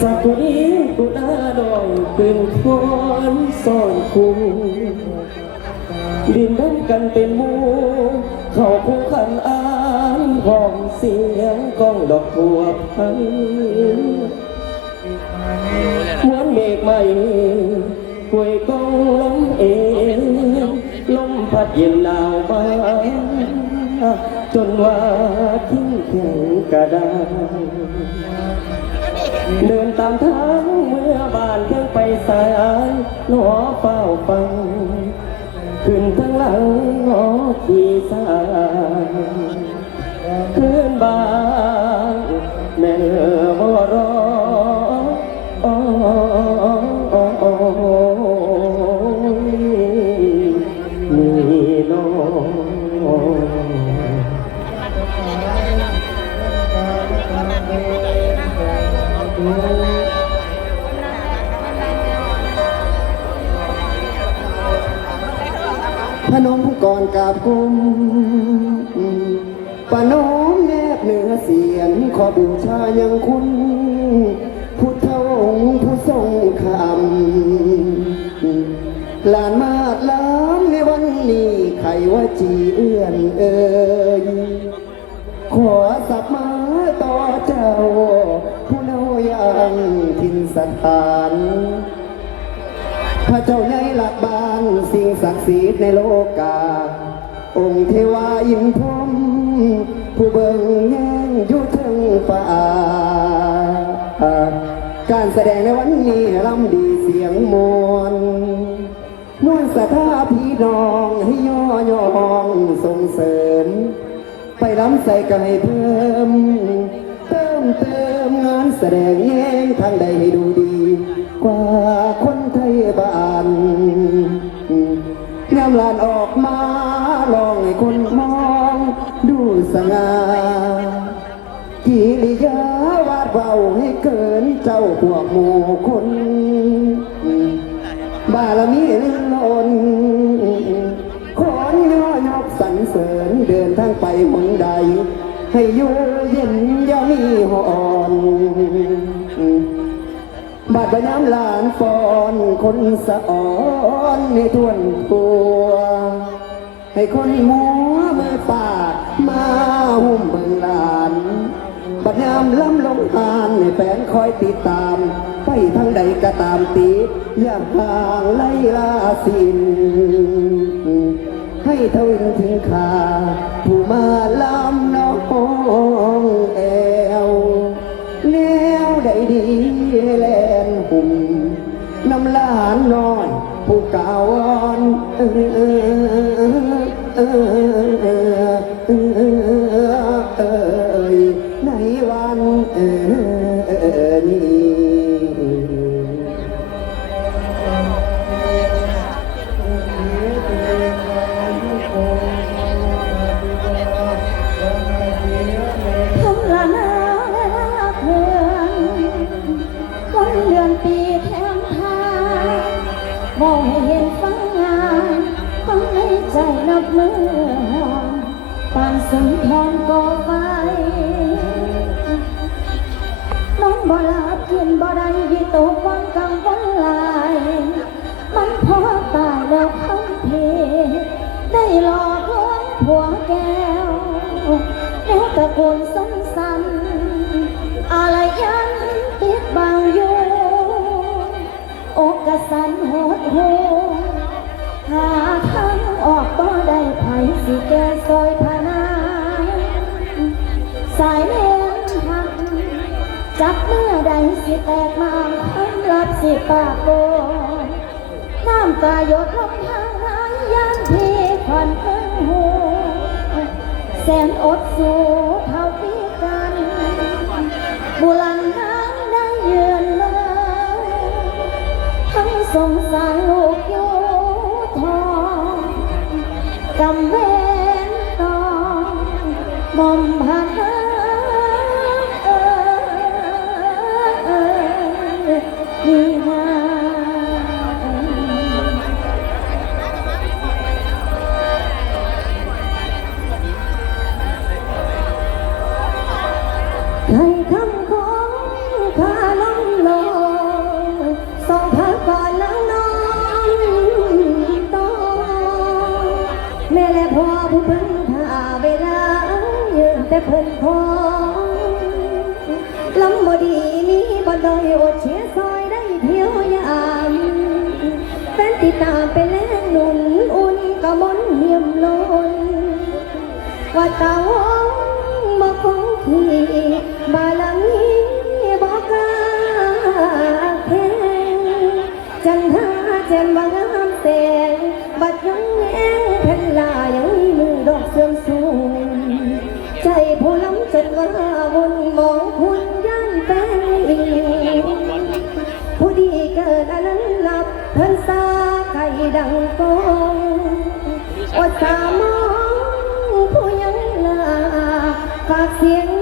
สักนี้กูน่าดอยเป็นคนซ่อนคู่ดินน้ำกันเป็นมูเขาคู่ขันอ่านพร้อมเสียงกล้องดอกทัวพันเหมือนเมฆใหม่ป่วยกองลมเองลมพัดเย็นหนาวบ้าจนว่าทิ้งแข็งกระดาน เดินตามทางเมื่อบ้านเพิ่งไปสายหนอเฝ้าฟัง ขึ้นทั้งหลังหอที่สายเพื่อนบ้านแม่ ก่อนกราบกุมปะน้อมแนบเนื้อเสียงขอบูชายังคุณ พุทธองค์ผู้ทรงคำลานมาดล้านในวันนี้ไขว่าจีเอื้อนเอ่ยขอสักมาต่อเจ้า ผู้เนายังทินสถานพระเจ้าใหญ่หลักบานสิ่งศักดิ์สิทธิ์ในโลกา องค์เทวาอินพรมผู้เบิ่งแย่งยู่เทึงฟ้าการแสดงในวันนี้ลำดีเสียงมวลมวลสถาพี่น้องให้ย่อยองส่งเสริม ไปล้ำใส่กันให้เพิ่ม เติมเติมงานแสดงแย้งทางใดให้ดูดี กว่าคนไทยบ้าารมีลื่นล้นขอนย่อยกสรรเสริญเดินทางไปหนใด ให้อยู่เย็นอย่ามีหอนบาดใบน้ำหลานฟอนคนสะอ่อนในทวนตัวให้คนมัวมือป่าดมาหุ่มเมืองลาน บัดยามล้ำลงทานให้แฟนคอยติดตาม ไปทางใดก็ตามตีอย่าห่างไล่ลาสินให้ทวินถึงคาผู้มาลำน้องแอวแนวใดดีแลนหุ่มน้ำลานน้อยผู้กาวอนเออเออเออ เมือปานสุนทรก็ไฟน้องบ่หลับกินบ่ได้ยีตกวังกังวลหลาย มันพอตายแล้วคำเพ ได้หลอกลวงผัวแก้วแล้วตะโกน สิแก่ซอยพานาสายเล่นหักจับเมื่อใดสิแตกมาอันรับสิปากโกนน้ำตาหยดลงทางน้ำยานที่ผ่อนเพิ่งหูแสนอด ม บ่ดีมีบ่ด้อยอดเชียซอยได้เพียวยามแฟนติดตามไปแลงหนุนอุ่นกะมนเหี่ยมล้นว่าเต้าบ่คงที่ ดังกองอดสามองผู้ยังลาฝากเสียง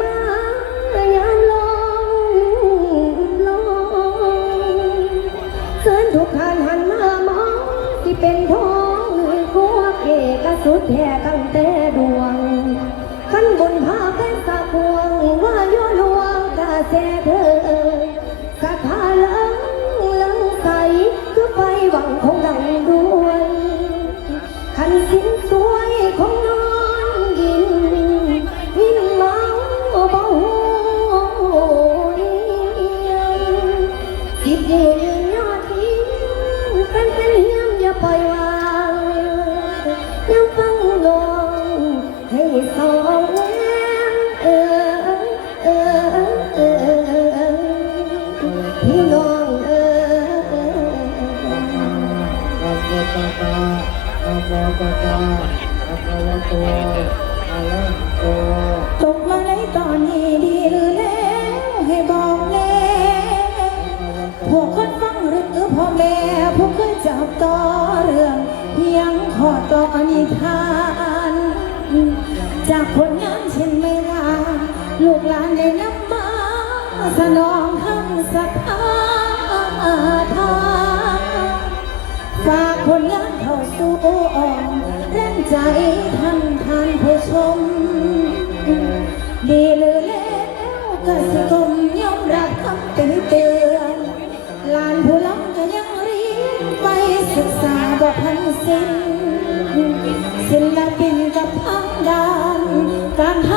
จากผลงานเช่นไม่ลาลูกหลานได้นำมา สนองทั้งศรัทธาฝากผลงานเข้าสู่อ้อนแรงใจท่านท่านผู้ชม ดีหรือเลวก็สิกรมยอมรับคำเตือนหลานผู้ล้ำก็ยังเรียนไปศึกษาบ่พันสิ้นศิลปินกับพังดา that.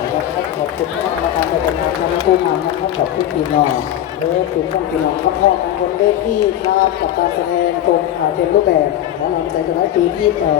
นร้อยนะครับขอบคุณท่านประธานในการทำคณะผู้นำนะครับขอบคุณพี่น้องเออคุณต้องพี่น้องครับพ่อกันบนเวทีครับกับการแสดงตรงอ่าเต็มรูปแบบหมอลำใจจะได้ปีที่แปด